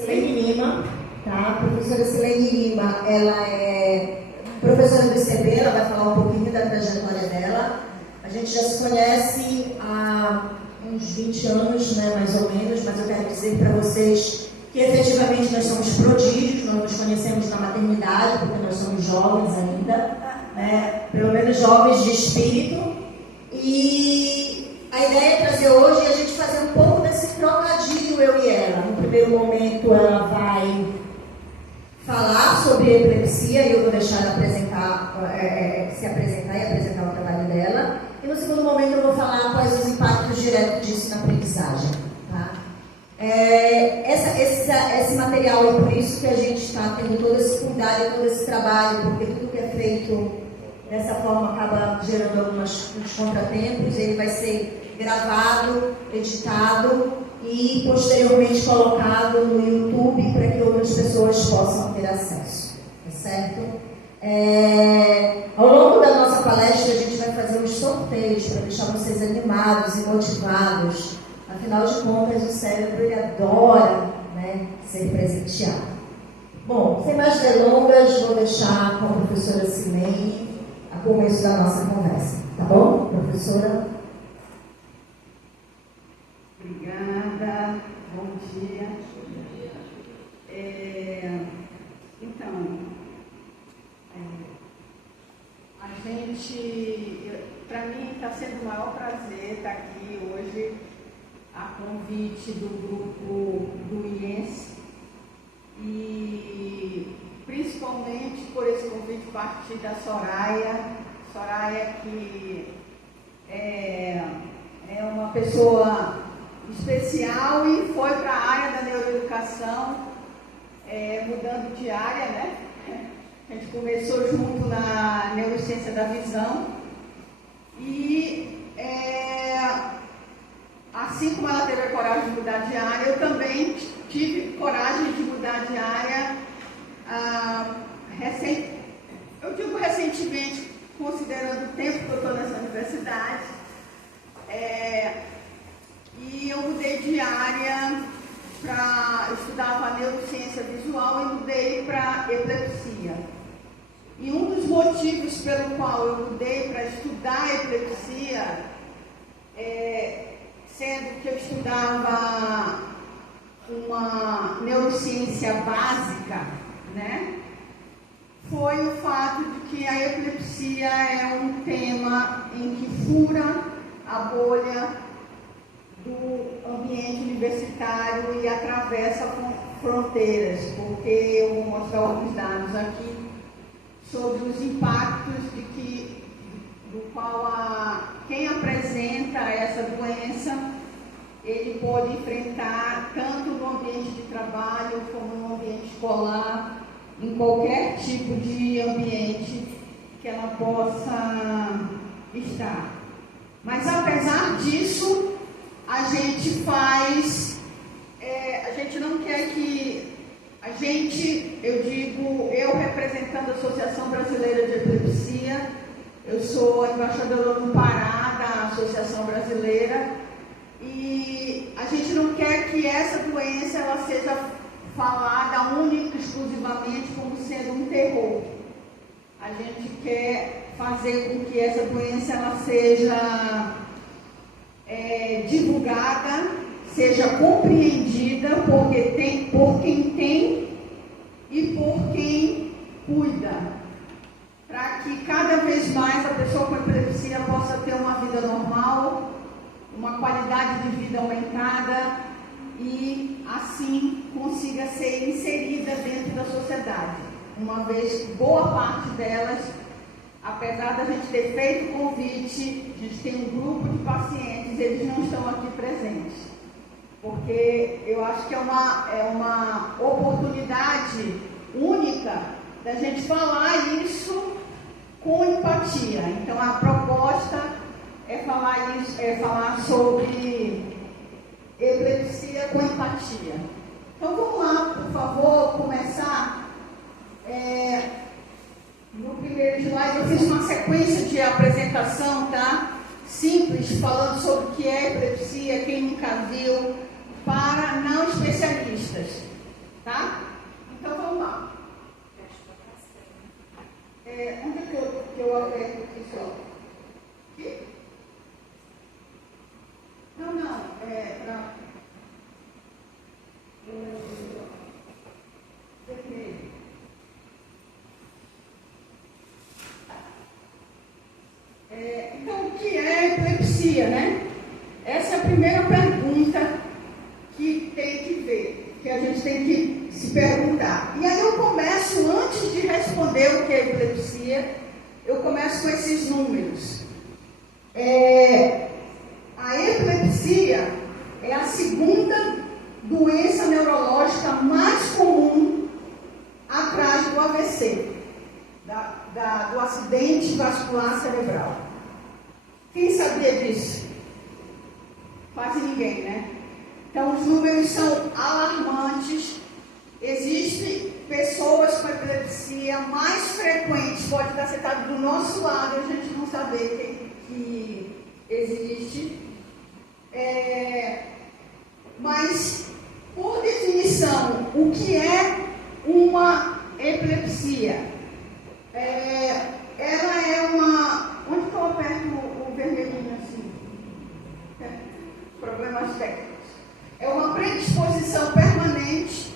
Silene Lima, tá? A professora Silene Lima, ela é professora do ICB, ela vai falar um pouquinho da trajetória dela. A gente já se conhece há uns 20 anos, né, mais ou menos, mas eu quero dizer para vocês que efetivamente nós somos prodígios, nós nos conhecemos na maternidade, porque nós somos jovens ainda, né, pelo menos jovens de espírito, e a ideia é trazer hoje a gente fazer um pouco desse trocadilho eu e ela. No primeiro momento ela vai falar sobre epilepsia e eu vou deixar ela se apresentar e apresentar o trabalho dela, e no segundo momento eu vou falar quais os impactos diretos disso na aprendizagem. Tá? Esse material é por isso que a gente está tendo todo esse cuidado e todo esse trabalho, porque tudo que é feito dessa forma acaba gerando alguns contratempos. Ele vai ser gravado, editado e posteriormente colocado no YouTube para que outras pessoas possam ter acesso, tá certo? Ao longo da nossa palestra a gente vai fazer uns sorteios para deixar vocês animados e motivados. Afinal de contas, o cérebro ele adora, né, ser presenteado. Bom, sem mais delongas, vou deixar com a professora Silene a começo da nossa conversa. Tá bom, professora? Obrigada, bom dia. Para mim está sendo o maior prazer estar aqui hoje, a convite do grupo do IENS, e principalmente por esse convite partir da Soraya, que é uma pessoa especial e foi para a área da neuroeducação, mudando de área, né? A gente começou junto na neurociência da visão e assim como ela teve a coragem de mudar de área, eu também tive coragem de mudar de área eu digo recentemente, considerando o tempo que eu estou nessa universidade, e eu mudei de área eu estudava neurociência visual e mudei para epilepsia. E um dos motivos pelo qual eu mudei para estudar epilepsia, sendo que eu estudava uma neurociência básica, né, foi o fato de que a epilepsia é um tema em que fura a bolha do ambiente universitário e atravessa fronteiras, porque eu vou mostrar alguns dados aqui sobre os impactos do qual quem apresenta essa doença ele pode enfrentar tanto no ambiente de trabalho como no ambiente escolar, em qualquer tipo de ambiente que ela possa estar. Mas apesar disso, a gente não quer que eu representando a Associação Brasileira de Epilepsia, eu sou a embaixadora no Pará da Associação Brasileira, e a gente não quer que essa doença ela seja falada única e exclusivamente como sendo um terror. A gente quer fazer com que essa doença ela seja divulgada, seja compreendida por quem tem e por quem cuida, para que cada vez mais a pessoa com epilepsia possa ter uma vida normal, uma qualidade de vida aumentada e assim consiga ser inserida dentro da sociedade, uma vez que boa parte delas, apesar da gente ter feito o convite, a gente tem um grupo de pacientes, eles não estão aqui presentes, porque eu acho que é uma oportunidade única da gente falar isso com empatia. Então a proposta é falar sobre epilepsia com empatia. Então vamos lá, por favor, começar. No primeiro slide eu fiz uma sequência de apresentação, tá? Simples, falando sobre o que é epilepsia, quem nunca viu, para não especialistas. epilepsia, né? Essa é a primeira pergunta que tem que ver, que a gente tem que se perguntar. E aí eu começo, antes de responder o que é epilepsia, eu começo com esses números. A epilepsia é a segunda doença neurológica mais comum atrás do AVC, do acidente vascular cerebral. Quem sabia disso? Quase ninguém, né? Então, os números são alarmantes. Existem pessoas com epilepsia mais frequentes, pode estar sentado do nosso lado e a gente não saber que existe. Mas, por definição, o que é uma epilepsia? Ela é uma... Onde que eu aperto o vermelhinho assim? Problemas técnicos. É uma predisposição permanente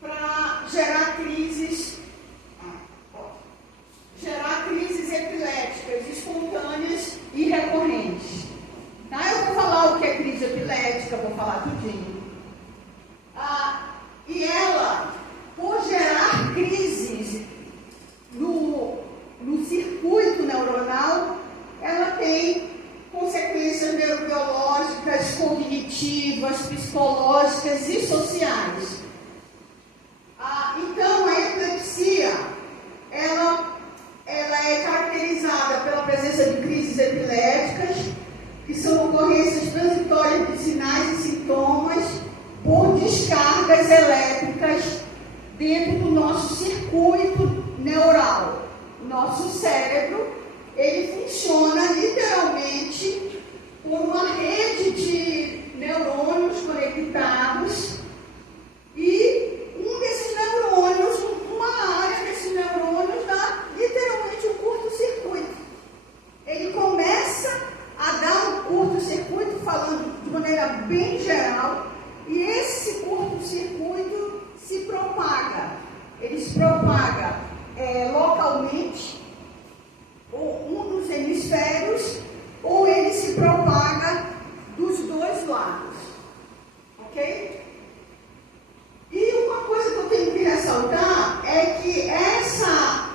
para gerar crises epiléticas espontâneas e recorrentes. Tá? Eu vou falar o que é crise epilética, vou falar tudinho. E ela, por gerar crises no circuito neuronal, ela tem consequências neurobiológicas, cognitivas, psicológicas e sociais. Então, a epilepsia, ela é caracterizada pela presença de crises epiléticas, que são ocorrências transitórias de sinais e sintomas por descargas elétricas dentro do nosso circuito neural. Nosso cérebro, ele funciona literalmente por uma rede de neurônios conectados e um desses neurônios, uma área desses neurônios dá literalmente um curto-circuito. Ele começa a dar um curto-circuito, falando de maneira bem geral, e esse curto-circuito se propaga. Ele se propaga localmente, ou um dos hemisférios, ou ele se propaga dos dois lados. Ok? E uma coisa que eu tenho que ressaltar é que essa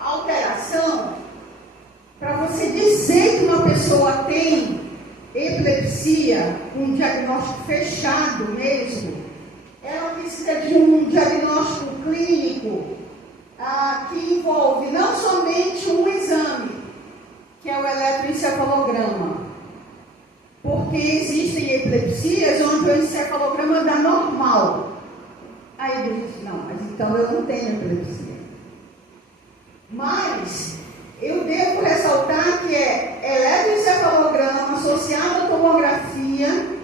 alteração, para você dizer que uma pessoa tem epilepsia, um diagnóstico fechado mesmo, ela precisa de um diagnóstico clínico que envolve não somente um exame, que é o eletroencefalograma, porque existem epilepsias onde o encefalograma dá normal. Aí eu disse, não, mas então eu não tenho epilepsia. Mas eu devo ressaltar que é eletroencefalograma associado à tomografia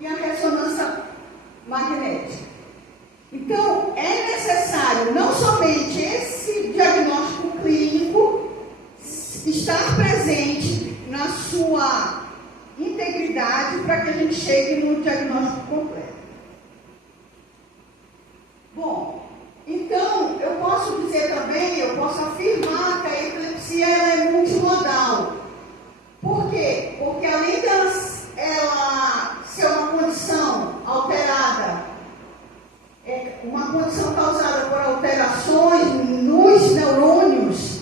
e à ressonância magnética. Então, é necessário não somente esse diagnóstico clínico estar presente na sua integridade para que a gente chegue no diagnóstico completo. Bom, então, eu posso dizer também, eu posso afirmar que a epilepsia é multimodal. Por quê? Porque além dela ser uma condição alterada, uma condição causada por alterações nos neurônios,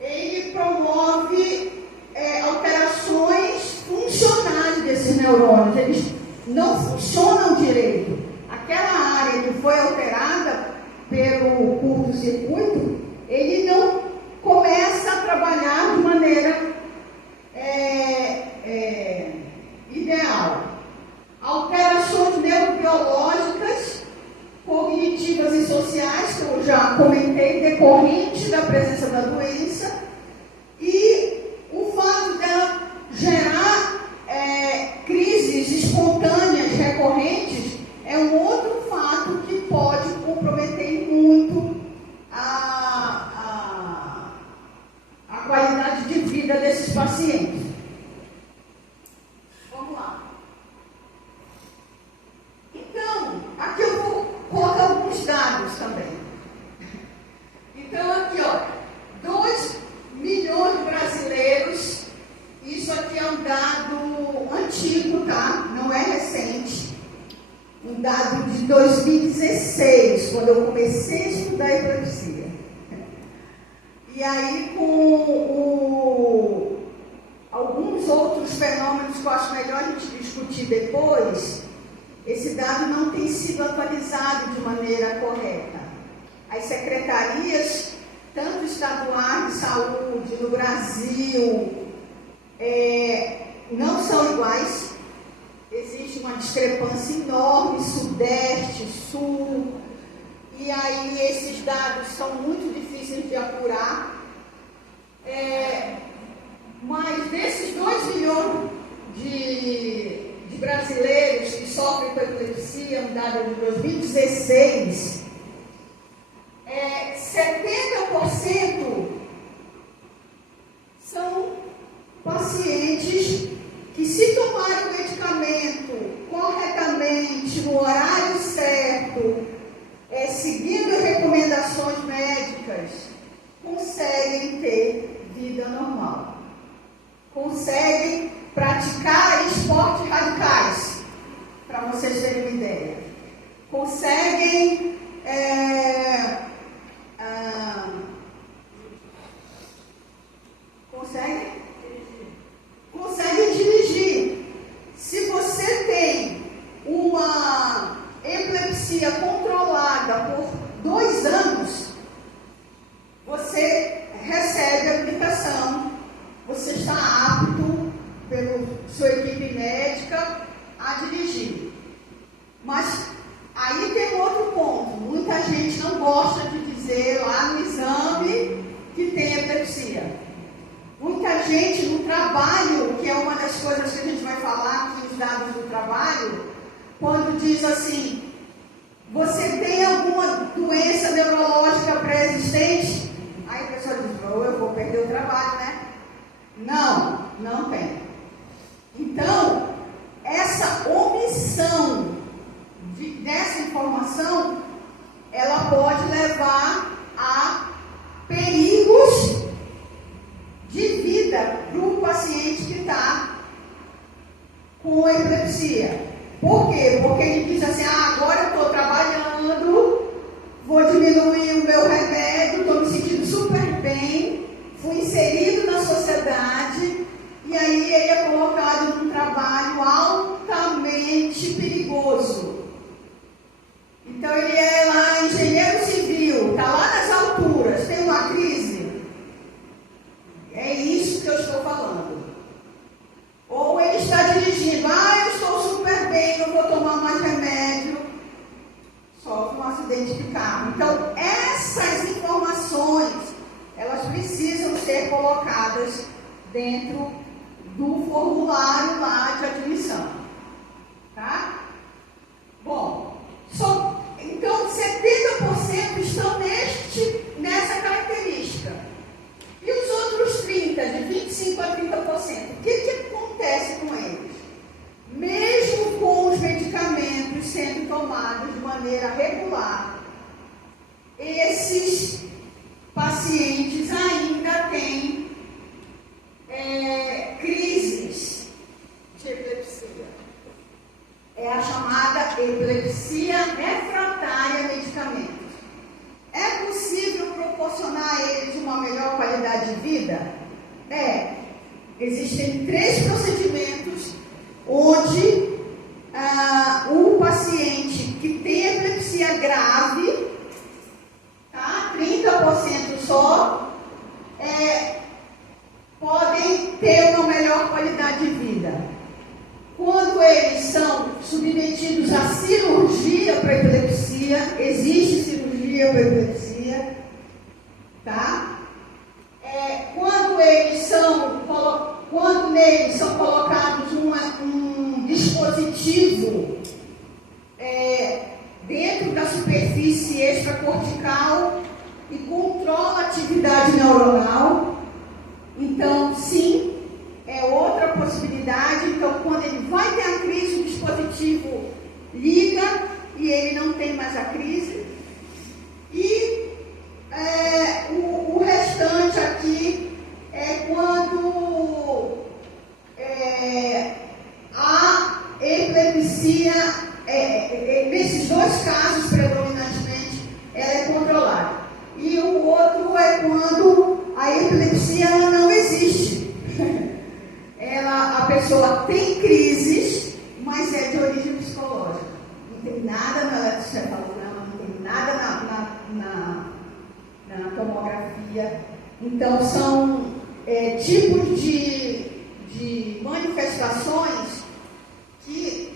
ele promove alterações funcionais desses neurônios. Eles não funcionam direito. Aquela área que foi alterada pelo curto-circuito, ele não começa a trabalhar de maneira ideal. Alterações neurobiológicas, cognitivas e sociais, que eu já comentei, decorrente da presença da doença, e o fato dela gerar crises espontâneas recorrentes é um outro fato que pode comprometer muito a qualidade de vida desses pacientes. Vamos lá. Então, aqui eu vou colocar alguns dados também. Então, aqui, ó, 2 milhões um dado de 2016, quando eu comecei a estudar epilepsia. E aí, com alguns outros fenômenos que eu acho melhor a gente discutir depois, esse dado não tem sido atualizado de maneira correta. As secretarias, tanto estaduais de saúde no Brasil, não são iguais. Existe uma discrepância enorme, Sudeste, Sul, e aí esses dados são muito difíceis de apurar. Mas desses 2 milhões de brasileiros que sofrem com epilepsia, um dado de 2016, 70% são pacientes que, se tomarem o medicamento corretamente, no horário certo, seguindo as recomendações médicas, conseguem ter vida normal. Conseguem praticar esportes radicais, para vocês terem uma ideia. Conseguem conseguem dirigir. Se você tem uma epilepsia controlada por 2 anos, você recebe a habilitação, você está apto pela sua equipe médica a dirigir. Mas aí tem um outro ponto. Muita gente não gosta de dizer lá no exame que tem epilepsia. Muita gente no trabalho, que é uma das coisas que a gente vai falar aqui, os dados do trabalho, quando diz assim, você tem alguma doença neurológica pré-existente? Aí a pessoa diz, eu vou perder o trabalho, né? Não tem. Então, essa omissão dessa informação, ela pode levar a perigos de vida para o paciente que está com epilepsia. Por quê? Porque ele diz assim, agora eu estou trabalhando, vou diminuir o meu remédio, estou me sentindo super bem, fui inserido na sociedade, e aí ele é colocado num trabalho altamente perigoso. Então ele é lá engenheiro civil, está lá nas alturas, tem uma crise. É isso que eu estou falando. Ou ele está dirigindo, eu estou super bem, não vou tomar mais remédio, sofre um acidente de carro. Então, essas informações, elas precisam ser colocadas dentro do formulário lá de admissão. Tá? Bom, então 70% estão nessa característica. E os outros 30%, de 25% a 30%, o que acontece com eles? Mesmo com os medicamentos sendo tomados de maneira regular, esses pacientes ainda têm crises de epilepsia. É a chamada epilepsia refratária a medicamentos. É possível proporcionar a eles uma melhor qualidade de vida? Existem 3 procedimentos onde o paciente que tem epilepsia grave, tá? 30% só, podem ter uma melhor qualidade de vida. Quando eles são submetidos à cirurgia para epilepsia, existe cirurgia para epilepsia, tá? Quando neles são colocados um dispositivo dentro da superfície extracortical e controla a atividade neuronal, então sim, é outra possibilidade. Então, quando ele vai ter a crise, o dispositivo liga e ele não tem mais a crise. E o restante aqui é quando a epilepsia nesses dois casos, predominantemente, ela é controlada. E o outro é quando a epilepsia não existe. A pessoa tem crises, mas é de origem psicológica. Não tem nada na eletrocefalograma, não tem nada na tomografia. Então, são tipos de manifestações que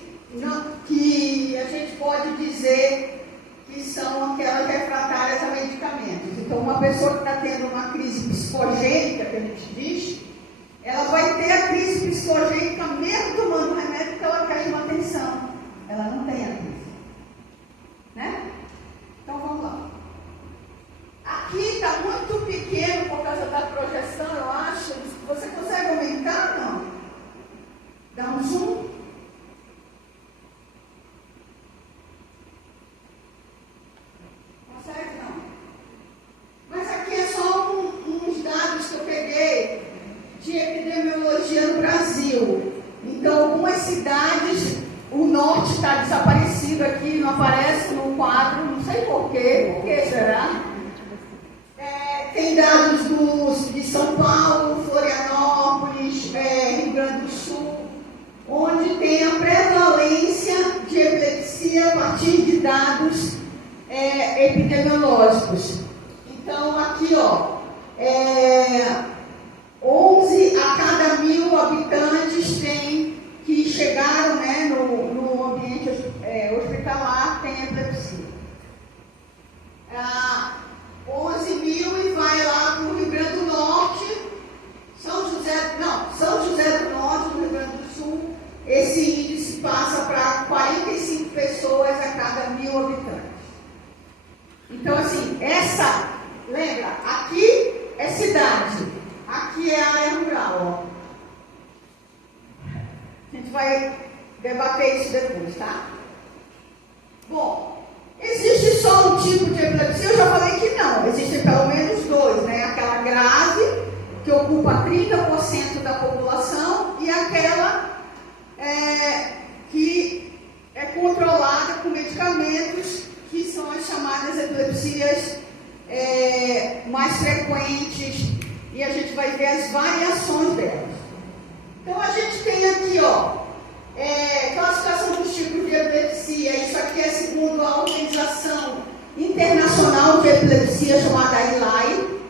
a gente pode dizer que são aquelas refratárias a medicamentos. Então, uma pessoa que está tendo uma crise psicogênica, que a gente diz, ela vai ter a crise psicogênica mesmo tomando remédio porque ela quer chamar atenção. Ela não tem a crise. Né? Então, vamos lá. Aqui está muito pequeno por causa da projeção, eu acho. Você consegue aumentar, não? Dá um zoom. Consegue, não? Mas aqui é só uns dados que eu peguei de epidemiologia no Brasil. Então, algumas cidades, o norte está desaparecido aqui, não aparece no quadro, não sei porquê. Por que será? Tem dados de São Paulo, Florianópolis, Rio Grande do Sul, onde tem a prevalência de epilepsia a partir de dados epidemiológicos. Então, aqui, 11 a cada 1000 habitantes que chegaram, né, no ambiente hospitalar, tem epilepsia. 11 mil e vai lá para o Rio Grande do Norte, São José do Norte, no Rio Grande do Sul, esse índice passa para 45 pessoas a cada 1000 habitantes. Então, assim, lembra, aqui é cidade, aqui é área rural, A gente vai debater isso depois, tá? Bom, existe só um tipo de epilepsia? Eu já falei que não. Existem pelo menos dois, né? Aquela grave, que ocupa 30% da população, e aquela que é controlada com medicamentos, que são as chamadas epilepsias mais frequentes, e a gente vai ver as variações delas. Então, a gente tem aqui, classificação dos tipos de epilepsia. Isso aqui é segundo a Organização Internacional de Epilepsia, chamada ILAI.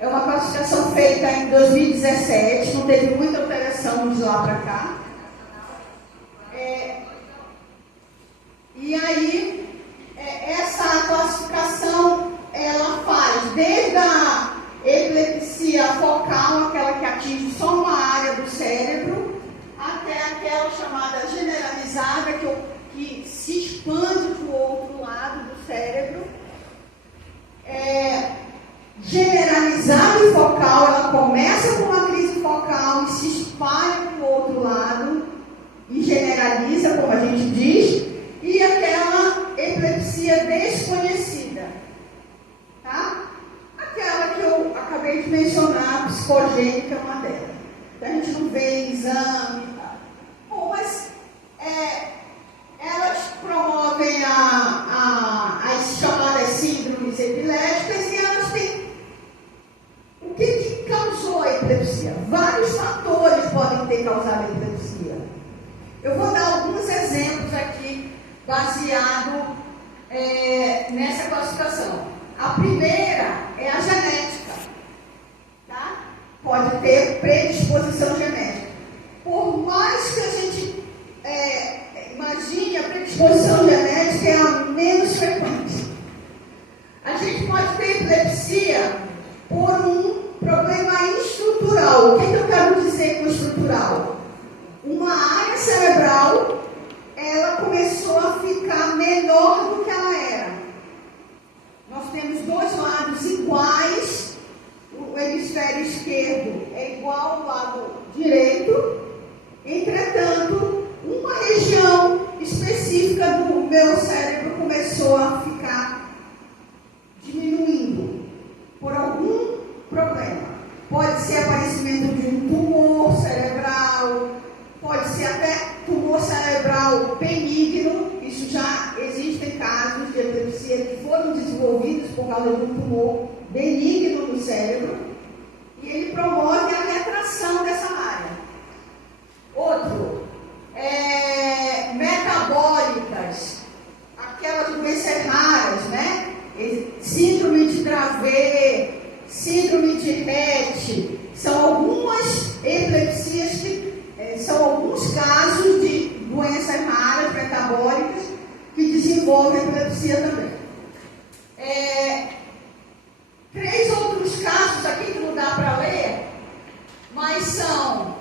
É uma classificação feita em 2017, não teve muita alteração de lá para cá. E aí, essa classificação, ela faz desde a epilepsia focal, aquela que atinge só uma área do cérebro, até aquela chamada generalizada, que se expande para o outro lado do cérebro. Generalizada e focal, ela começa com uma crise focal e se espalha para o outro lado e generaliza, como a gente diz, e aquela epilepsia desconhecida, tá? Aquela que eu acabei de mencionar, psicogênica, é uma delas. Então, a gente não vê exame e tal. Bom, mas elas promovem as chamadas síndromes epiléticas, e elas têm... O que causou a epilepsia? Vários fatores podem ter causado a epilepsia. Eu vou dar alguns exemplos aqui, baseado nessa classificação. A primeira é a genética, tá? Pode ter predisposição genética. Por mais que a gente imagine, a predisposição genética é a menos frequente. A gente pode ter epilepsia por um problema estrutural. O que eu quero dizer com estrutural? Uma área cerebral, ela começou a ficar menor do que ela era. Nós temos dois lados iguais, o hemisfério esquerdo é igual ao lado direito, entretanto, uma região específica do meu cérebro começou a ficar diminuindo por algum problema. Pode ser aparecimento de um tumor cerebral, pode ser até tumor cerebral benigno, isso dele foram desenvolvidos por causa de um tumor benigno no cérebro, e ele promove a retração dessa área. Outro, metabólicas, aquelas doenças raras, né? Síndrome de Dravet, síndrome de Rett, são algumas epilepsias que são alguns casos de doenças raras metabólicas que desenvolvem epilepsia também. 3 outros casos aqui que não dá para ler, mas são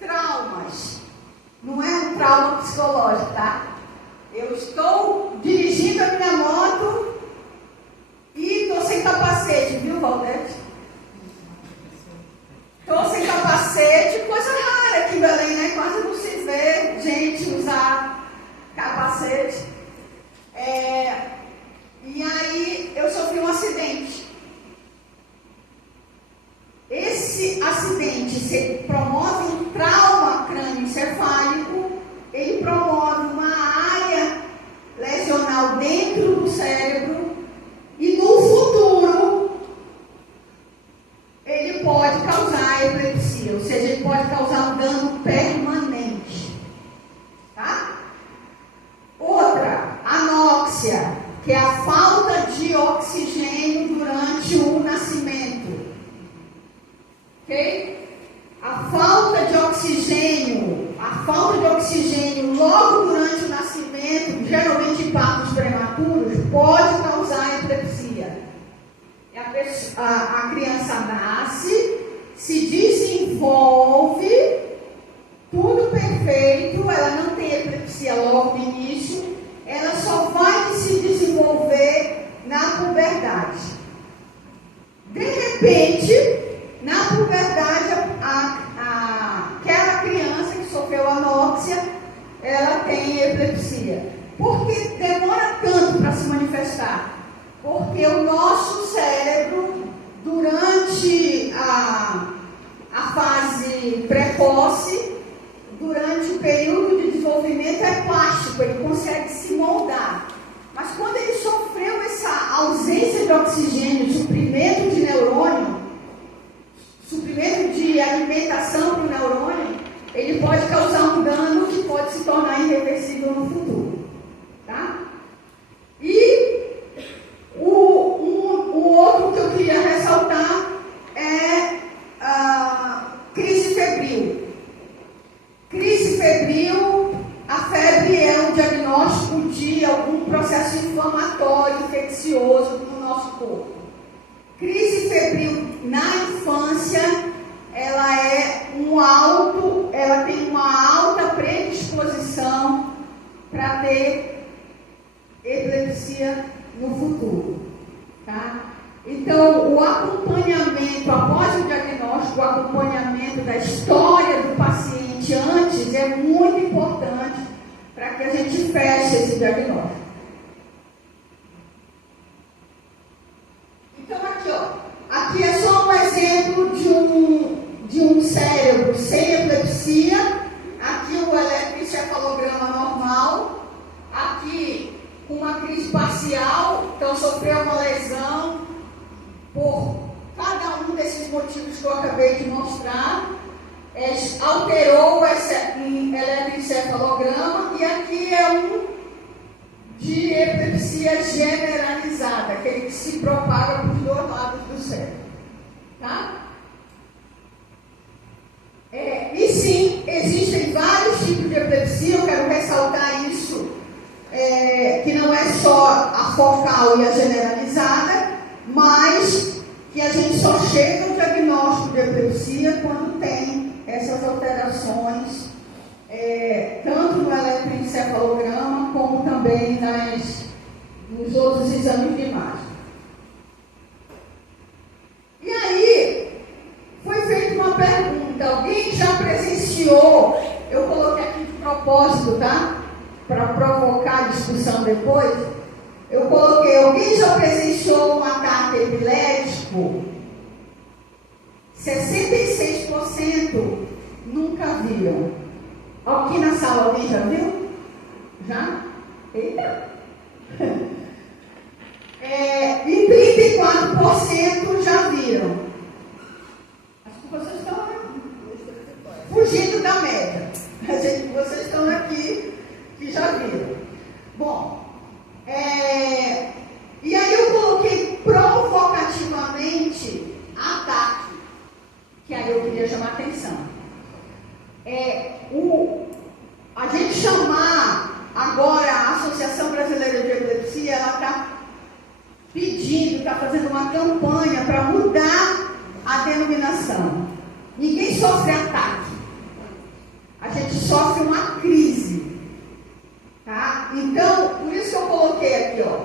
traumas. Não é um trauma psicológico, tá? Eu estou dirigindo a minha moto e estou sem capacete, viu, Valdete? Estou sem capacete, coisa rara aqui em Belém, né? Quase não se vê gente usar capacete. E aí eu sofri um acidente. Esse acidente, se promove um trauma crânioencefálico, ele promove uma área lesional dentro do cérebro e no futuro ele pode causar epilepsia, ou seja, ele pode causar um dano permanente, tá? Outra, anóxia, que é a falta de oxigênio durante o nascimento, ok? A falta de oxigênio logo durante o nascimento, geralmente em partos prematuros, pode causar epilepsia. A criança nasce, se desenvolve, tudo perfeito, ela não tem epilepsia logo no início, ela só vai se desenvolver na puberdade. De repente, na puberdade, aquela criança que sofreu anóxia, ela tem epilepsia. Por que demora tanto para se manifestar? Porque o nosso cérebro, durante a fase precoce, durante o período de desenvolvimento, é plástico, ele consegue se moldar. Mas quando ele sofreu essa ausência de oxigênio, suprimento de neurônio, suprimento de alimentação para o neurônio, ele pode causar um dano que pode se tornar irreversível no futuro. Tá? E o outro que eu queria ressaltar é a crise febril. Crise febril, a febre é um diagnóstico de algum processo inflamatório, infeccioso no nosso corpo. Crise febril na infância, ela tem uma alta predisposição para ter epilepsia no futuro, tá? Então, o acompanhamento, após o diagnóstico, o acompanhamento da história do paciente antes é muito importante para que a gente feche esse diagnóstico. Então, aqui é só um exemplo de um cérebro sem epilepsia. Aqui o eletroencefalograma normal. Aqui uma crise parcial, então sofreu uma lesão por cada um desses motivos que eu acabei de mostrar. Alterou esse eletroencefalograma. E aqui é um de epilepsia generalizada, aquele que se propaga por 2 lados do cérebro. Tá? E sim, existem vários tipos de epilepsia, eu quero ressaltar isso, que não é só a focal e a generalizada, mas que a gente só chega ao diagnóstico de epilepsia quando tem essas alterações, tanto no eletroencefalograma como também nos outros exames de imagem. E aí, foi feita uma pergunta, alguém já presenciou, eu coloquei aqui de propósito, tá? Para provocar discussão depois, eu coloquei, alguém já presenciou um ataque epilético? 66% nunca viram. Aqui na sala alguém já viu? Já? Eita! 84% já viram. Acho que vocês estão fugindo da média. Vocês estão aqui que já viram. Bom, e aí eu coloquei provocativamente ataque, que aí eu queria chamar a atenção. A gente chamar agora a Associação Brasileira de Epilepsia, ela está pedindo, está fazendo uma campanha para mudar a denominação. Ninguém sofre ataque, a gente sofre uma crise, tá? Então, por isso que eu coloquei aqui, ó,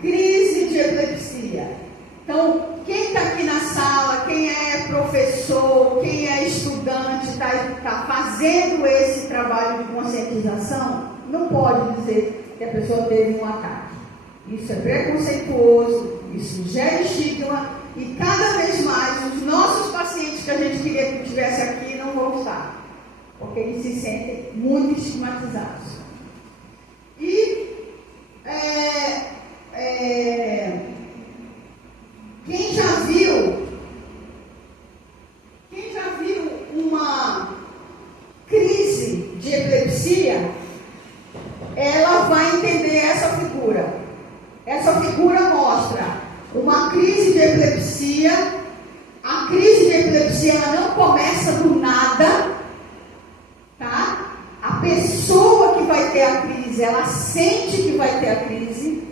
crise de epilepsia. Então, quem está aqui na sala, quem é professor, quem é estudante, está fazendo esse trabalho de conscientização, não pode dizer que a pessoa teve um ataque. Isso é preconceituoso, isso gera estigma, e cada vez mais os nossos pacientes que a gente queria que estivesse aqui não vão estar, porque eles se sentem muito estigmatizados. E quem já viu uma crise de epilepsia, ela vai entender essa figura. Essa figura mostra uma crise de epilepsia. A crise de epilepsia ela não começa do nada, tá? A pessoa que vai ter a crise, ela sente que vai ter a crise.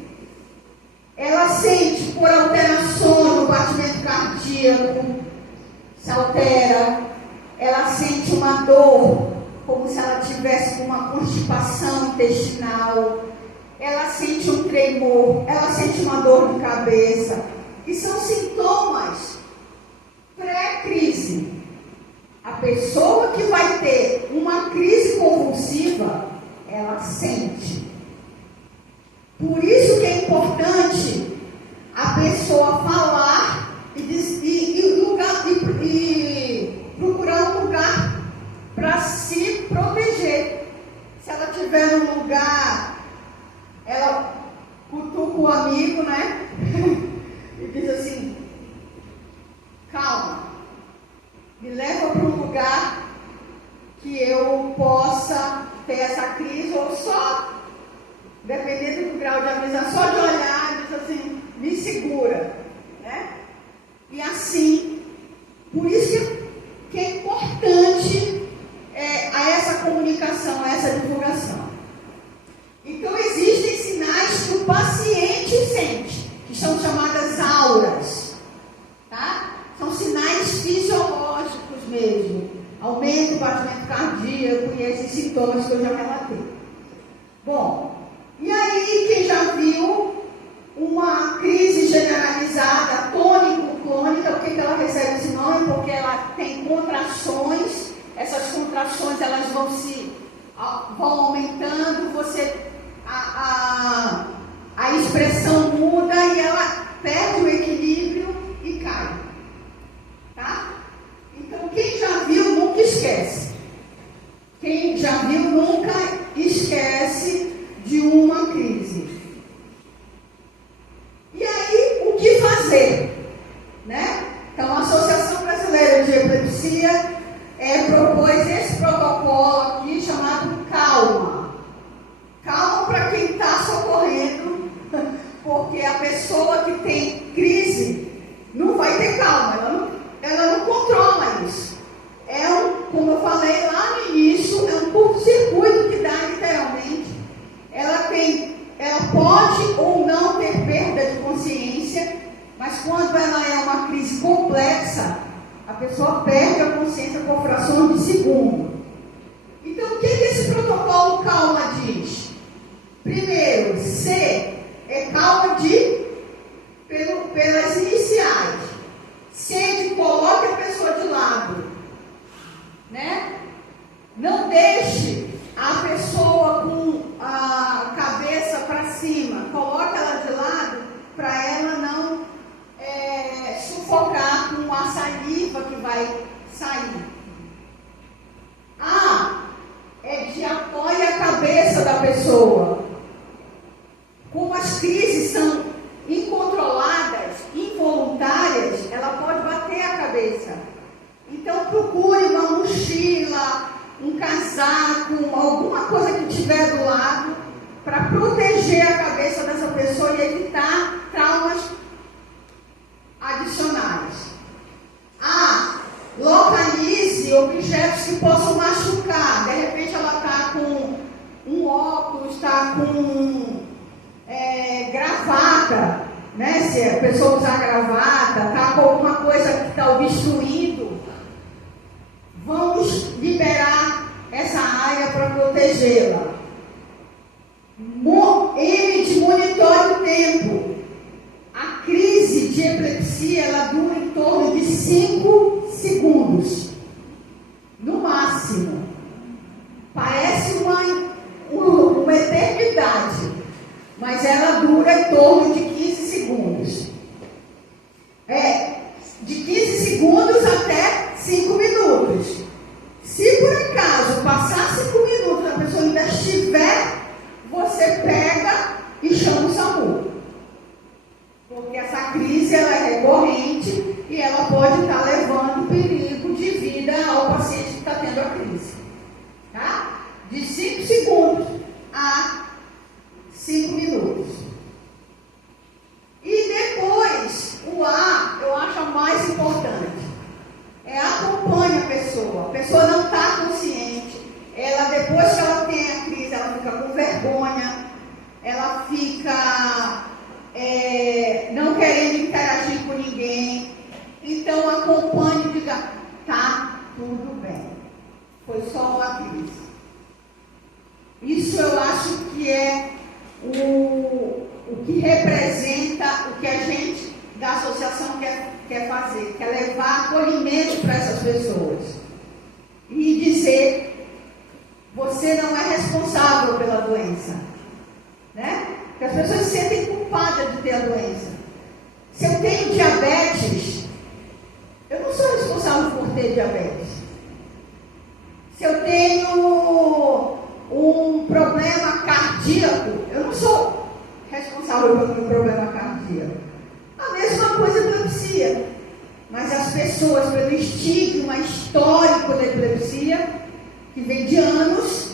Ela sente por alterações no batimento cardíaco, se altera. Ela sente uma dor, como se ela tivesse uma constipação intestinal. Ela sente um tremor, ela sente uma dor de cabeça. E são sintomas pré-crise. A pessoa que vai ter uma crise convulsiva, ela sente. Por isso que é importante a pessoa falar e procurar um lugar para se proteger. Se ela estiver num lugar, ela cutuca o amigo, né? E diz assim: calma, me leva para um lugar que eu possa ter essa crise, ou só, dependendo do grau de amizade, só de olhar, diz assim, me segura, né? E assim, por isso que é importante a essa comunicação, a essa divulgação. Então, existem sinais que o paciente sente, que são chamadas auras, tá? São sinais fisiológicos mesmo. Aumento do batimento cardíaco e esses sintomas que eu já relatei. Bom, e aí quem já viu uma crise generalizada, tônico-clônica, por que ela recebe esse nome? Porque ela tem contrações, essas contrações elas vão aumentando, a expressão muda e ela perde o equilíbrio e cai. Tá? Então, quem já viu, nunca esquece. Quem já viu, nunca esquece de uma crise. E aí, o que fazer? Né? Então, a Associação Brasileira de Epilepsia propôs esse protocolo aqui chamado Calma. Calma para quem está socorrendo, porque a pessoa que tem crise não vai ter calma, ela não controla isso. Como eu falei lá no início, é um curto-circuito que dá literalmente. Ela pode ou não ter perda de consciência, mas quando ela é uma crise complexa, a pessoa perde a consciência por frações de segundo. Então, o que esse protocolo Calma diz? Primeiro, C é calma pelas iniciais. C de coloque a pessoa de lado, né? Não deixe a pessoa com a cabeça para cima. Coloque ela de lado para ela não sufocar com a saliva que vai sair. A é de apoie a cabeça da pessoa. Como as crises são incontroladas, pessoa e evitar traumas adicionais. Localize objetos que possam machucar. De repente ela está com um óculos, está com gravata, né? Se a pessoa usar gravata, está com alguma coisa que está obstruindo, vamos liberar essa área para protegê-la. De monitore o tempo. A crise de epilepsia, ela dura em torno de 5 segundos, no máximo. Parece uma eternidade, mas ela dura em torno de 15 segundos. De 15 segundos até 5 minutos. Se por acaso passar 5 minutos, a pessoa ainda estiver, você pega e chama o SAMU. Porque essa crise ela é recorrente e ela pode estar levando perigo de vida ao paciente que está tendo a crise. Tá? De 5 segundos a 5 minutos. E depois, o A, eu acho a mais importante. Acompanhe a pessoa. A pessoa não está consciente. Depois que ela tem a crise, ela fica com vergonha. Ela fica não querendo interagir com ninguém. Então acompanhe e diga, tá tudo bem. Foi só uma crise. Isso eu acho que é o que representa o que a gente da associação quer fazer, quer levar acolhimento para essas pessoas. E dizer, você não é responsável pela doença. Né? Porque as pessoas se sentem culpadas de ter a doença. Se eu tenho diabetes, eu não sou responsável por ter diabetes. Se eu tenho um problema cardíaco, eu não sou responsável pelo meu problema cardíaco. A mesma coisa a epilepsia. Mas as pessoas, pelo estigma histórico da epilepsia, que vem de anos,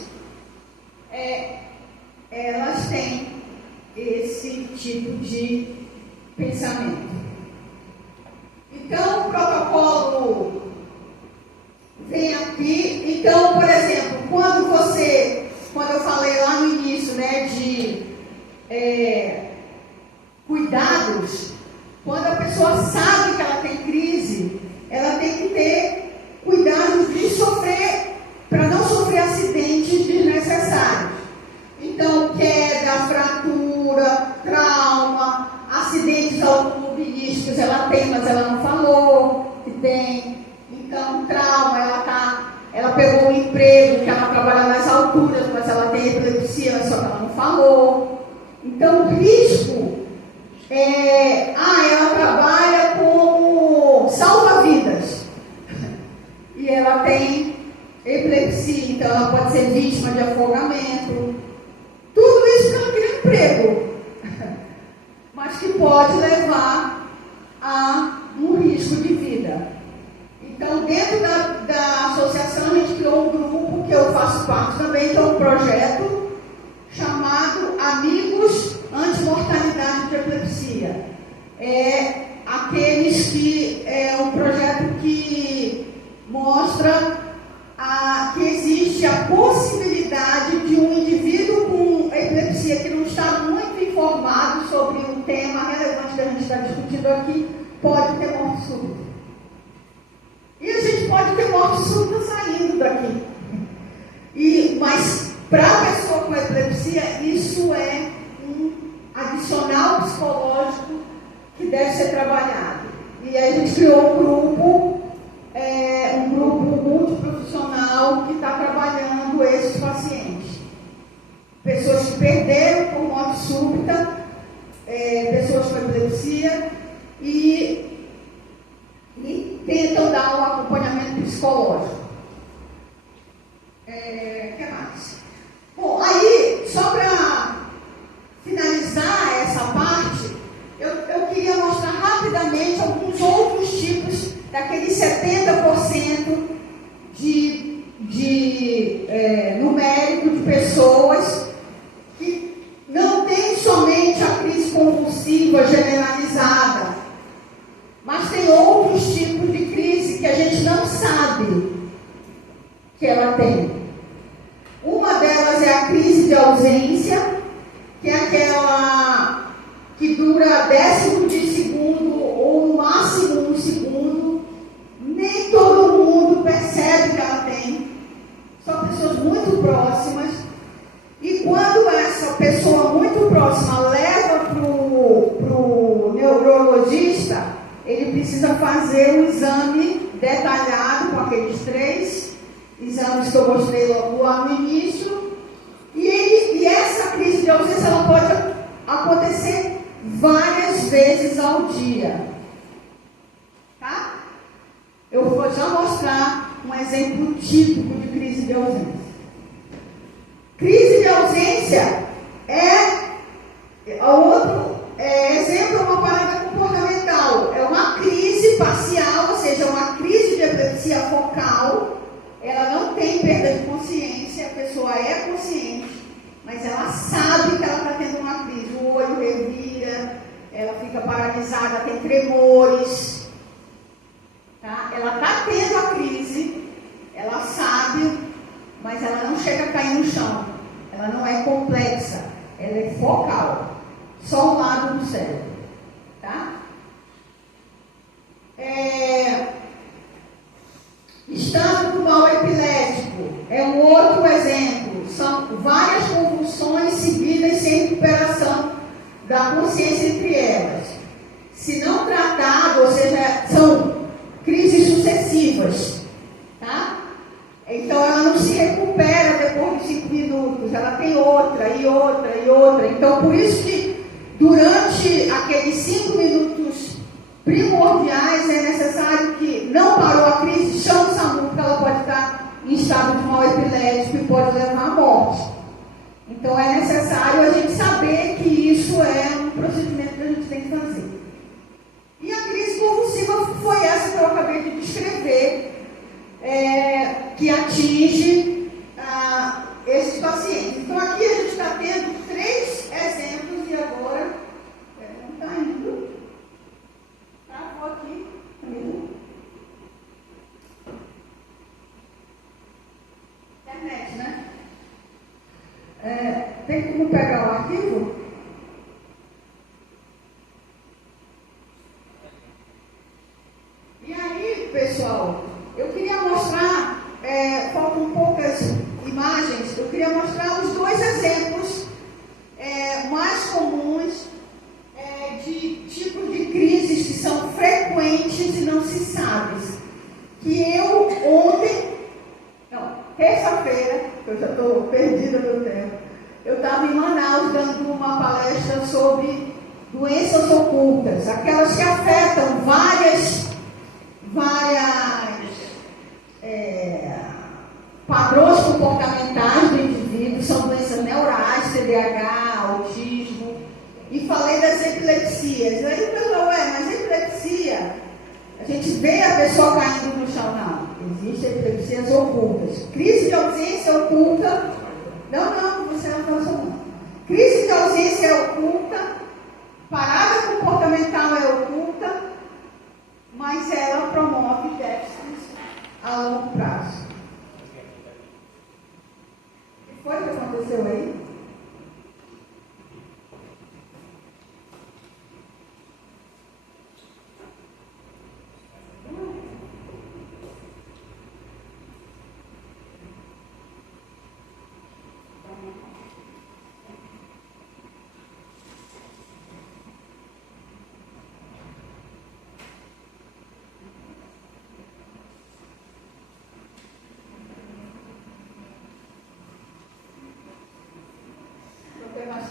elas têm esse tipo de pensamento. Então, o protocolo vem aqui. Então, por exemplo, quando eu falei lá no início, né, de cuidados, quando a pessoa sabe que ela tem crise, ela tem que ter cuidado de para não sofrer acidentes desnecessários. Então, queda, fratura, trauma, acidentes automobilísticos, ela tem, mas ela não falou que tem. Então, trauma, ela pegou um emprego que ela trabalha nas alturas, mas ela tem epilepsia, só que ela não falou. Então, o risco ela trabalha como salva-vidas. E ela tem epilepsia, então ela pode ser vítima de afogamento. Tudo isso porque ela queria emprego, mas que pode levar a um risco de vida. Então, dentro da associação, a gente criou um grupo que eu faço parte também, que é um projeto chamado Amigos Antimortalidade de Epilepsia. É um projeto que mostra que existe a possibilidade de um indivíduo com epilepsia que não está muito informado sobre um tema relevante que a gente está discutindo aqui, pode ter morte súbita. E a gente pode ter morte súbita saindo daqui. Mas para a pessoa com epilepsia, isso é um adicional psicológico que deve ser trabalhado. E aí a gente criou um grupo multiprofissional que está trabalhando esses pacientes. Pessoas que perderam por morte súbita, pessoas com epilepsia e tentam dar um acompanhamento psicológico. O que mais? Bom, aí, só para finalizar essa parte, eu queria mostrar rapidamente alguns outros tipos daqueles 70% numérico de pessoas que não tem somente a crise a décimo de segundo ou no máximo um segundo. Nem todo mundo percebe que ela tem. São pessoas muito próximas. E quando essa pessoa muito próxima leva para o neurologista, ele precisa fazer um exame detalhado com aqueles 3 exames que eu mostrei logo lá no início. E essa crise de ausência ela pode acontecer várias vezes ao dia. Tá? Eu vou já mostrar um exemplo típico de crise de ausência. Crise de ausência outro exemplo, é uma parada comportamental. É uma crise parcial, ou seja, uma crise de epilepsia focal. Ela não tem perda de consciência, a pessoa é consciente, mas ela sabe que ela está tendo uma crise. O olho revira, ela fica paralisada, tem tremores. Tá? Ela está tendo a crise, ela sabe, mas ela não chega a cair no chão. Ela não é complexa, ela é focal. Só um lado do cérebro. Tá? Estado do mal epilético é um outro exemplo. São várias convulsões seguidas sem recuperação da consciência entre elas. Se não tratado, ou seja, são crises sucessivas. Tá? Então ela não se recupera depois de 5 minutos. Ela tem outra e outra e outra. Então por isso que durante aqueles 5 minutos primordiais é necessário que não parou a crise, chame o SAMU, porque ela pode estar em estado de mal epilético e pode levar à morte. Então é necessário a gente saber que isso é um procedimento que a gente tem que fazer. E a crise convulsiva foi essa que eu acabei de descrever, que atinge esses pacientes. Então aqui a gente está tendo 3 exemplos e agora não está indo. Travou aqui. Internet, né? Tem como pegar o arquivo? E aí, pessoal, eu queria mostrar, faltam poucas imagens, eu queria mostrar os 2 exemplos mais comuns de tipo de crises que são frequentes e não se sabem. Que eu terça-feira, eu já estou perdida no tempo, eu estava em Manaus dando uma palestra sobre doenças ocultas, aquelas que afetam várias padrões comportamentais do indivíduo, são doenças neurais, TDAH, autismo, e falei das epilepsias. Aí o pessoal, mas epilepsia, a gente vê a pessoa caindo no chão, não. Existem epilepsias ocultas. Crise de ausência oculta. Não, você não está não. Crise de ausência é oculta, parada comportamental é oculta, mas ela promove déficits a longo prazo. O que foi que aconteceu aí?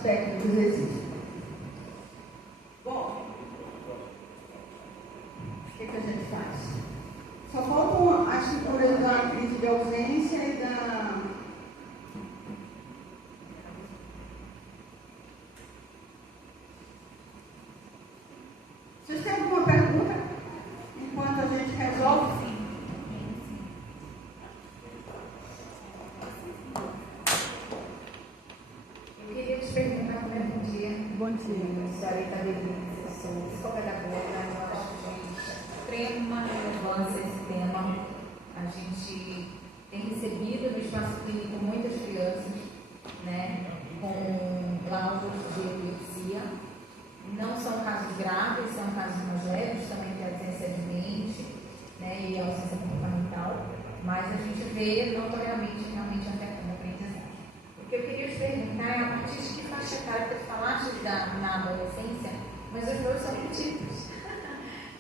Técnicos existem. Bom, o que a gente faz? Só faltam as estruturas da crise de ausência e da... Vocês têm alguma pergunta? Enquanto a gente resolve? Bom dia. A senhora Itabeli, eu sou psicopedagoga, eu acho de extrema relevância esse tema. A gente tem recebido no espaço clínico muitas crianças, né, com laudos de epilepsia. Não são adolescência, mas os meus são múltiplos.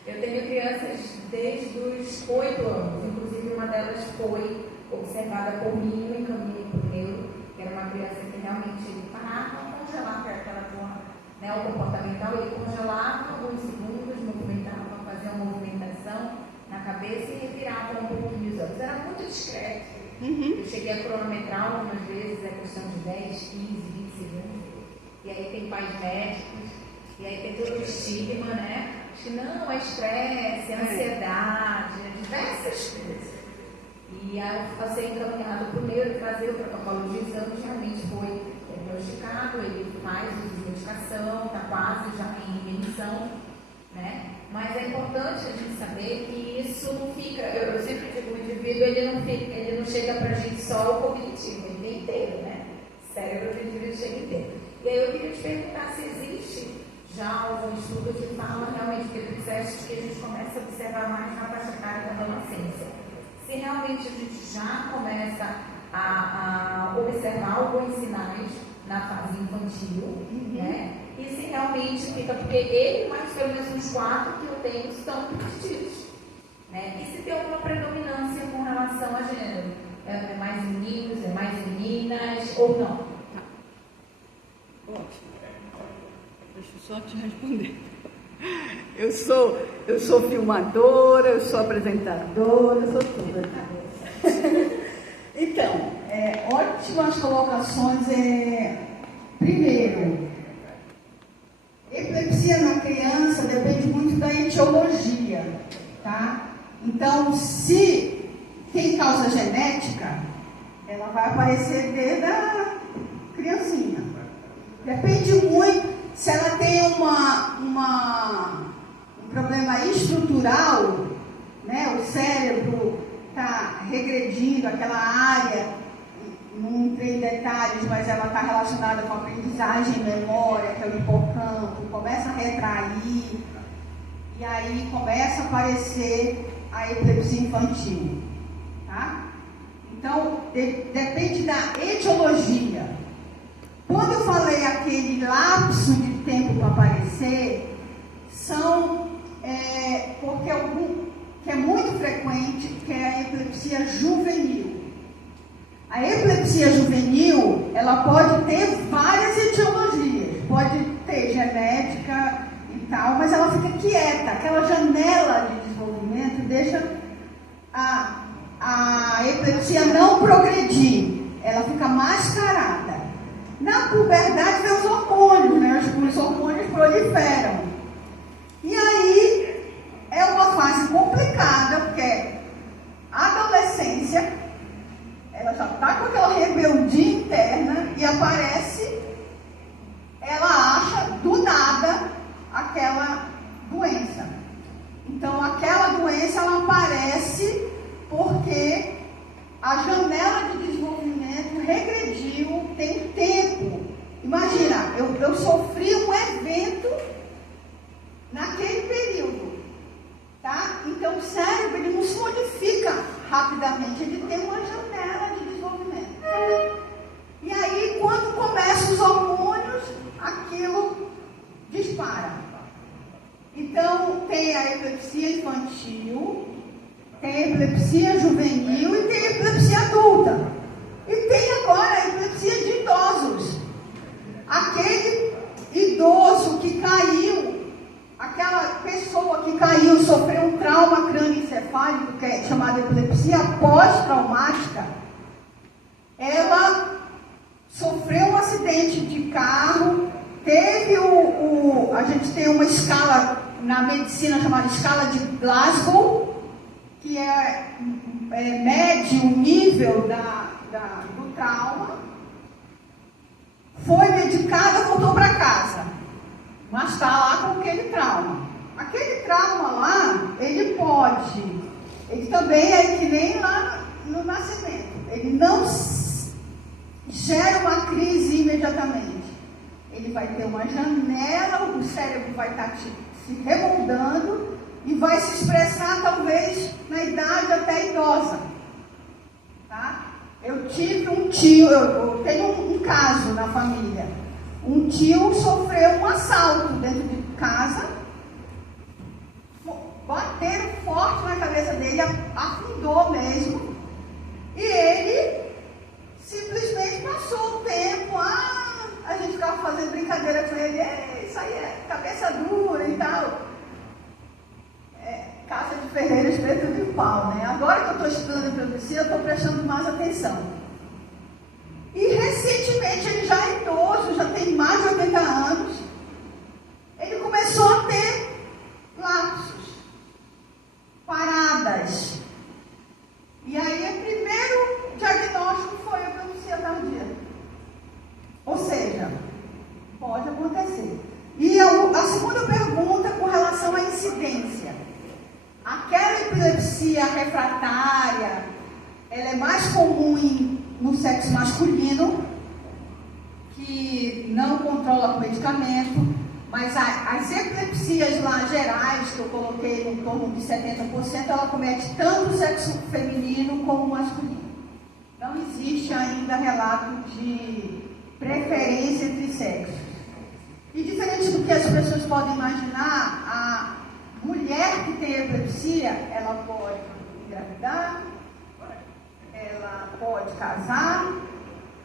Eu tenho crianças desde os 8 anos, inclusive uma delas foi observada por mim no encaminho para o neuro, que era uma criança que realmente ele parava, congelava, que era aquela forma, né, o comportamental, ele congelava alguns segundos, movimentava, fazia uma movimentação na cabeça e revirava um pouquinho os olhos. Era muito discreto. Eu cheguei a cronometrar algumas vezes, é questão de 10, 15, 20 segundos. E aí tem pais médicos, e aí tem todo o estigma, né? Acho que não, é estresse, é ansiedade, diversas coisas. E aí eu passei encaminhado para o neuro fazer o protocolo de exames, realmente foi diagnosticado, ele faz uso de medicação, está quase já em remissão, né? Mas é importante a gente saber que isso não fica, eu sempre digo, o indivíduo ele não chega para a gente só o cognitivo, ele vem inteiro, né? O cérebro do indivíduo chega inteiro. E aí eu queria te perguntar se existe já algum estudo que fala realmente que processos que a gente começa a observar mais na faixa etária da adolescência. Se realmente a gente já começa a observar alguns sinais na fase infantil, né? E se realmente fica, porque ele, mais pelo menos uns 4 que eu tenho, estão repetidos, né? E se tem alguma predominância com relação a gênero? É mais meninos, é mais meninas, ou não? Ótimo. Deixa eu só te responder. Eu sou filmadora, eu sou apresentadora, eu sou tudo. Então, ótimas colocações. Primeiro, epilepsia na criança depende muito da etiologia, tá? Então, se tem causa genética, ela vai aparecer desde a criancinha. Depende muito se ela tem um problema estrutural, né? O cérebro está regredindo aquela área, não entrei em detalhes, mas ela está relacionada com a aprendizagem, memória, que é o hipocampo, começa a retrair, e aí começa a aparecer a epilepsia infantil, tá? Então, depende da etiologia. Quando eu falei aquele lapso de tempo para aparecer, são porque que é muito frequente, que é a epilepsia juvenil. A epilepsia juvenil, ela pode ter várias etiologias, pode ter genética e tal, mas ela fica quieta, aquela janela de desenvolvimento deixa a epilepsia não progredir, ela fica mascarada. Na puberdade vem os hormônios, né? Os hormônios proliferam. E aí é uma fase complicada, porque a adolescência, ela já está com aquela rebeldia interna e aparece, ela acha do nada aquela doença. Então aquela doença ela aparece porque a janela de desenvolvimento regrediu, tem tempo. Imagina, eu sofri um evento naquele período, tá? Então o cérebro ele não se modifica rapidamente, ele tem uma janela de desenvolvimento. E aí quando começam os hormônios, aquilo dispara. Então tem a epilepsia infantil, tem a epilepsia juvenil e tem a epilepsia adulta. E tem agora a epilepsia de idosos. Aquele idoso que caiu, aquela pessoa que caiu, sofreu um trauma crânioencefálico, que é chamada epilepsia pós-traumática, ela sofreu um acidente de carro, teve a gente tem uma escala na medicina chamada escala de Glasgow, que mede o nível do trauma, foi medicada, voltou para casa, mas está lá com aquele trauma. Aquele trauma lá, ele também é que nem lá no nascimento, ele não gera uma crise imediatamente. Ele vai ter uma janela, o cérebro vai estar se remoldando e vai se expressar talvez na idade até idosa, tá? Eu tive um tio, eu tenho um caso na família. um tio sofreu um assalto dentro de casa, bateram forte na cabeça dele, afundou mesmo, e ele simplesmente passou o tempo, a gente ficava fazendo brincadeira com ele, isso aí é cabeça dura e tal. Casa de ferreiro, espeto de pau, né? Agora que eu estou estudando epilepsia, eu estou prestando mais atenção. E recentemente, ele já é idoso, já tem mais de 80 anos, ele começou a ter lapsos, paradas. E aí, o primeiro diagnóstico foi a epilepsia tardia. Ou seja, pode acontecer. E a segunda pergunta com relação à incidência. Aquela epilepsia refratária, ela é mais comum no sexo masculino, que não controla com medicamento, mas as epilepsias lá gerais, que eu coloquei em torno de 70%, ela comete tanto o sexo feminino como o masculino. Não existe ainda relato de preferência entre sexos. E diferente do que as pessoas podem imaginar, a mulher que tem epilepsia, ela pode engravidar, ela pode casar,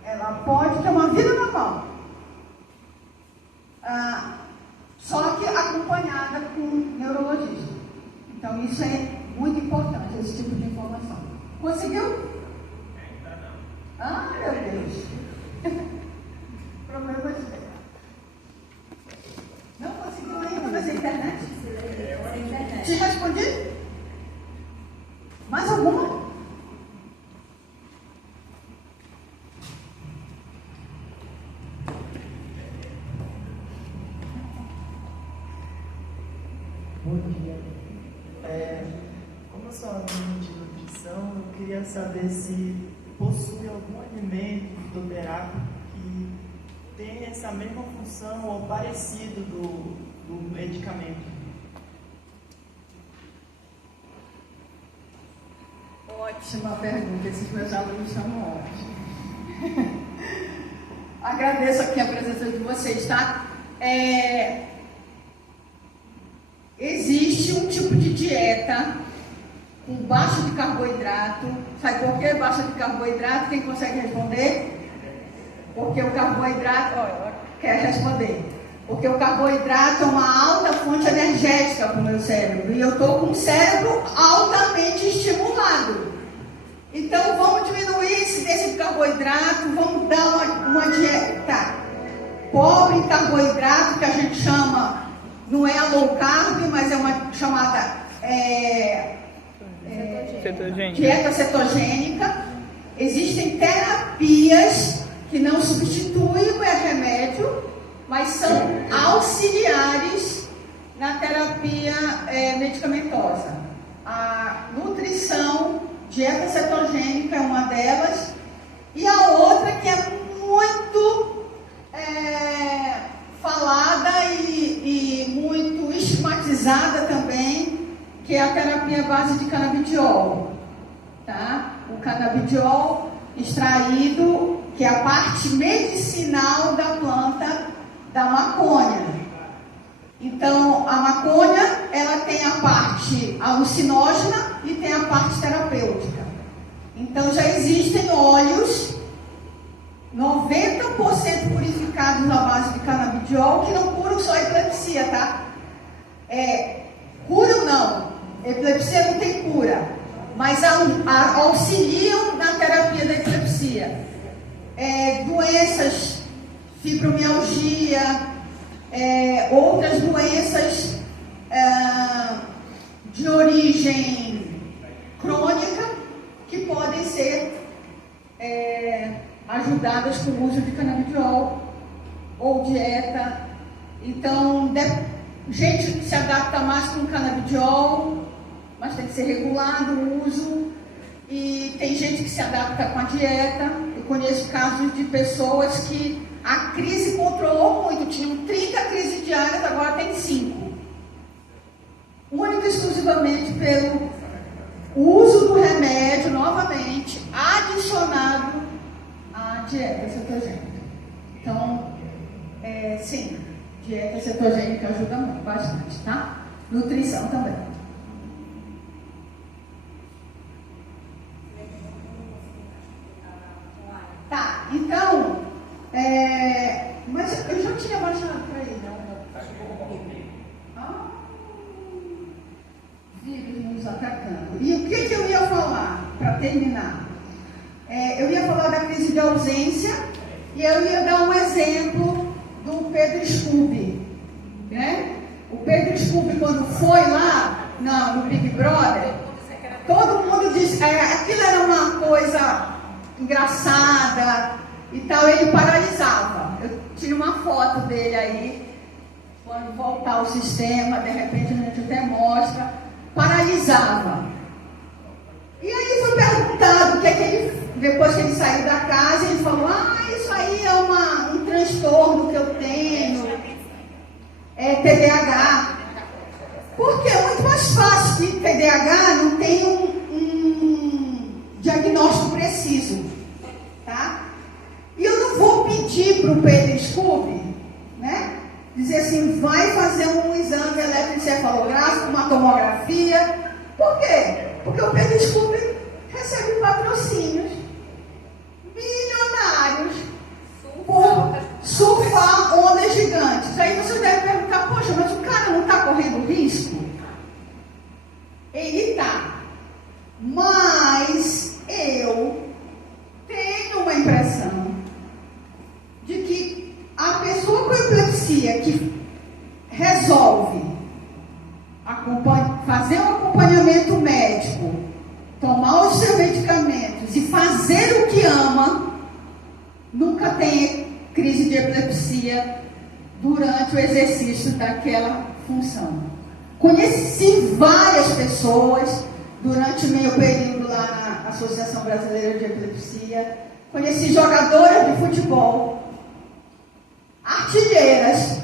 ela pode ter uma vida normal. Só que acompanhada com um neurologista. Então isso é muito importante, esse tipo de informação. Conseguiu? Meu Deus. Problema de... Não conseguiu ainda fazer internet? Te respondi? Mais alguma? Bom dia. Como eu sou aluna de nutrição, eu queria saber se possui algum alimento fitoterápico que tem essa mesma função ou parecido do medicamento. Ótima pergunta, esses meus alunos são ótimos. Agradeço aqui a presença de vocês, tá? Existe um tipo de dieta com baixa de carboidrato. Sabe por que baixa de carboidrato? Quem consegue responder? Porque o carboidrato... quer responder. Porque o carboidrato é uma alta fonte energética para o meu cérebro. E eu estou com o cérebro altamente estimulado. Então, vamos diminuir esse índice de carboidrato, vamos dar uma dieta pobre em carboidrato, que a gente chama, não é a low carb, mas é uma chamada dieta cetogênica. Existem terapias que não substituem o remédio, mas são auxiliares na terapia medicamentosa. A nutrição, dieta cetogênica é uma delas, e a outra que é muito falada e muito estigmatizada também, que é a terapia à base de canabidiol. Tá? O canabidiol extraído, que é a parte medicinal da planta da maconha. Então, a maconha, ela tem a parte alucinógena e tem a parte terapêutica. Então, já existem óleos 90% purificados na base de canabidiol, que não curam só a epilepsia, tá? Curam não. Epilepsia não tem cura, mas auxiliam na terapia da epilepsia. Doenças, fibromialgia, outras doenças de origem crônica que podem ser ajudadas com o uso de canabidiol ou dieta. Então, gente que se adapta mais com canabidiol, mas tem que ser regulado o uso. E tem gente que se adapta com a dieta. Eu conheço casos de pessoas que a crise controlou muito, tinham 30 crises diárias, agora tem 5. Única e exclusivamente pelo uso do remédio, novamente, adicionado à dieta cetogênica. Então, Sim, dieta cetogênica ajuda muito, bastante, tá? Nutrição também. Tá, então, mas eu já tinha baixado para ele, não? Vírus nos atacando. E o que eu ia falar, para terminar? Eu ia falar da crise de ausência e eu ia dar um exemplo do Pedro Scooby, né? O Pedro Scooby, quando foi lá no Big Brother, todo mundo disse, aquilo era uma coisa engraçada e tal, ele paralisava. Eu tiro uma foto dele aí, quando voltar o sistema, de repente a gente até mostra, paralisava. E aí foi perguntado o que é que ele, depois que ele saiu da casa, ele falou, isso aí é um transtorno que eu tenho, é TDAH. Porque é muito mais fácil que TDAH não tem um diagnóstico preciso, tá? E eu não vou pedir para o Pedro Scooby, né, dizer assim, vai fazer um exame eletroencefalográfico, uma tomografia. Por quê? Porque o Pedro Scooby recebe patrocínios milionários por surfar ondas gigantes. Aí você deve perguntar, poxa, mas o cara não está correndo risco? Ele está. Mas eu tenho uma impressão de que a pessoa com epilepsia que resolve fazer um acompanhamento médico, tomar os seus medicamentos e fazer o que ama, nunca tem crise de epilepsia durante o exercício daquela função. Conheci várias pessoas durante o meu período lá na Associação Brasileira de Epilepsia. Conheci jogadoras de futebol, artilheiras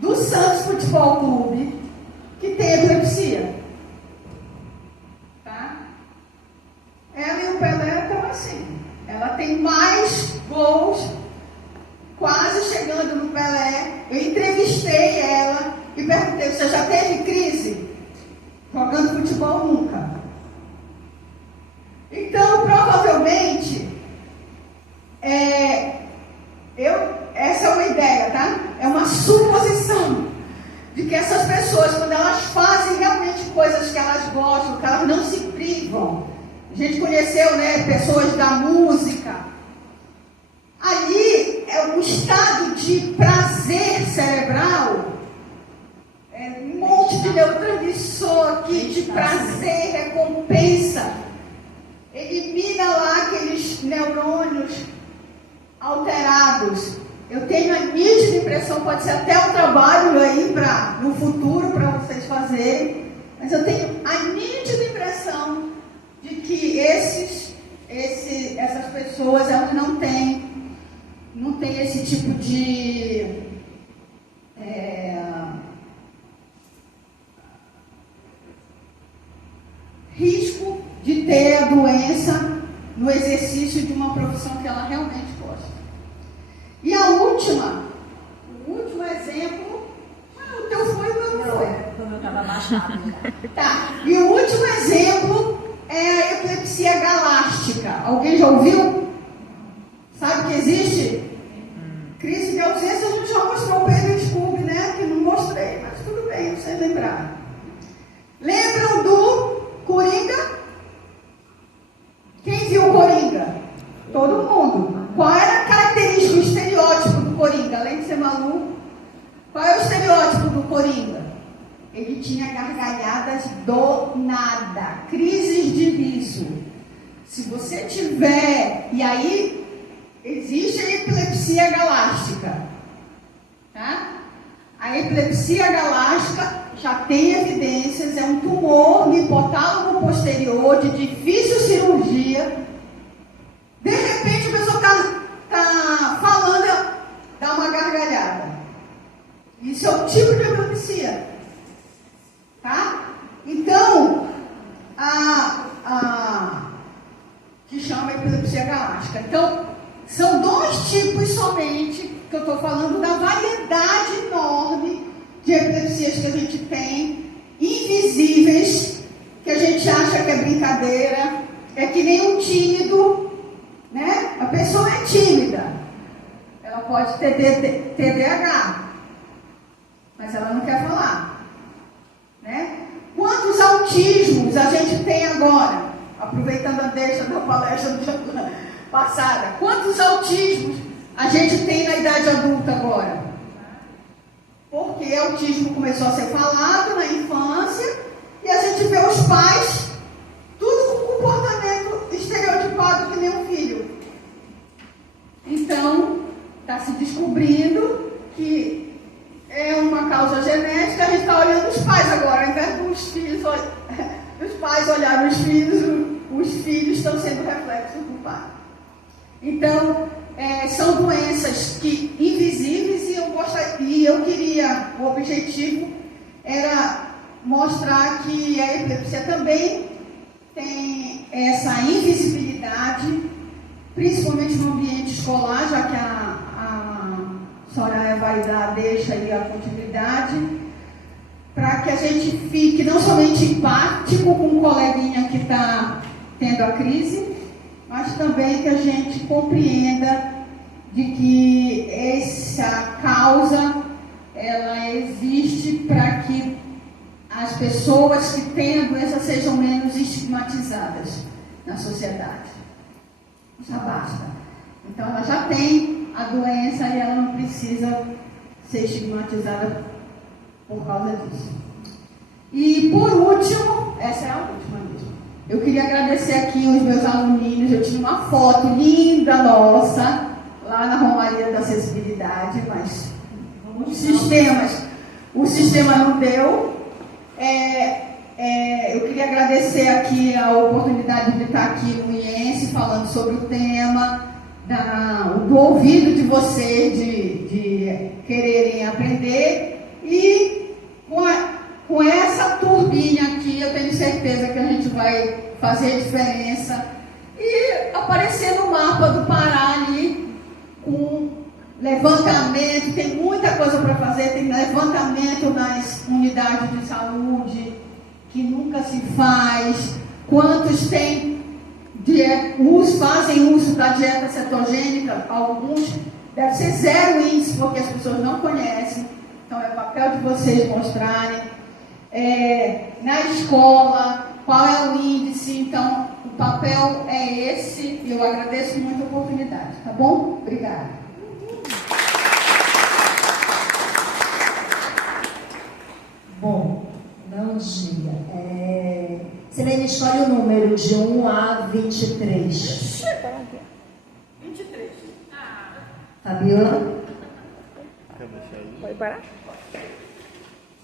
do Santos Futebol Clube, que tem epilepsia. Tá? Ela e o Pelé estão assim. Ela tem mais gols, quase chegando no Pelé. Eu entrevistei ela e perguntei, você já teve crise? Jogando futebol nunca. Então, provavelmente, essa é uma ideia, tá? É uma suposição de que essas pessoas, quando elas fazem realmente coisas que elas gostam, que elas não se privam. A gente conheceu, né, pessoas da música. Ali é um estado de prazer cerebral, um monte de neurotransmissor aqui de prazer, recompensa. Elimina lá aqueles neurônios alterados. Eu tenho a nítida impressão, pode ser até um trabalho aí no futuro para vocês fazerem, mas eu tenho a nítida impressão de que essas pessoas, elas não têm esse tipo de risco de ter a doença no exercício de uma profissão que ela realmente gosta. E o último exemplo, o teu foi ou não foi? Quando eu estava baixado. Tá, e o último exemplo é a epilepsia galástica. Alguém já ouviu? Sabe que existe? Crise de ausência, a gente já mostrou o Pedro Scooby, né? Que não mostrei, mas tudo bem, vocês lembraram. Lembram do Coringa? Quem viu o Coringa? Todo mundo. Qual era a característica, o estereótipo do Coringa? Além de ser maluco, qual é o estereótipo do Coringa? Ele tinha gargalhadas do nada, crises de riso. Se você tiver, e aí existe a epilepsia galástica, tá? A epilepsia galástica já tem evidências, é um tumor no hipotálamo posterior de difícil cirurgia. De repente a pessoa está falando, dá uma gargalhada. Isso é o tipo de epilepsia, tá? Então, que chama epilepsia galástica. Então, são dois tipos somente, que eu estou falando da variedade epilepsias que a gente tem, invisíveis, que a gente acha que é brincadeira, é que nem um tímido, né? A pessoa é tímida, ela pode ter TDAH, mas ela não quer falar, né? Quantos autismos a gente tem agora? Aproveitando a deixa da palestra passada, quantos autismos a gente tem na idade adulta agora? Porque autismo começou a ser falado na infância e a gente vê os pais tudo com comportamento estereotipado que nem um filho. Então, está se descobrindo que é uma causa genética. A gente está olhando os pais agora, ao invés dos filhos, os pais olharem os filhos estão sendo reflexos do pai. Então, são doenças invisíveis e eu queria, o objetivo era mostrar que a epilepsia também tem essa invisibilidade, principalmente no ambiente escolar, já que a Soraya vai dar, deixa aí a continuidade, para que a gente fique não somente empático com o coleguinha que está tendo a crise, mas também que a gente compreenda de que essa causa, ela existe para que as pessoas que têm a doença sejam menos estigmatizadas na sociedade. Já basta. Então, ela já tem a doença e ela não precisa ser estigmatizada por causa disso. E, por último, essa é a última mesmo. Eu queria agradecer aqui os meus aluninhos. Eu tinha uma foto linda nossa, lá na Romaria da Acessibilidade, mas o sistema não deu. Eu queria agradecer aqui a oportunidade de estar aqui no IENSE falando sobre o tema, do ouvido de vocês, de quererem aprender, e com essa turbinha aqui eu tenho certeza que a gente vai fazer diferença e aparecer no mapa do Pará ali com levantamento. Tem muita coisa para fazer, tem levantamento nas unidades de saúde que nunca se faz, quantos fazem uso da dieta cetogênica, alguns deve ser zero índice, porque as pessoas não conhecem, então é papel de vocês mostrarem, na escola, qual é o índice. Então o papel é esse, e eu agradeço muito a oportunidade, tá bom? Obrigada. Bom, bom dia. Selene, escolhe o número de 1 a 23. 23. Fabiola? Pode parar?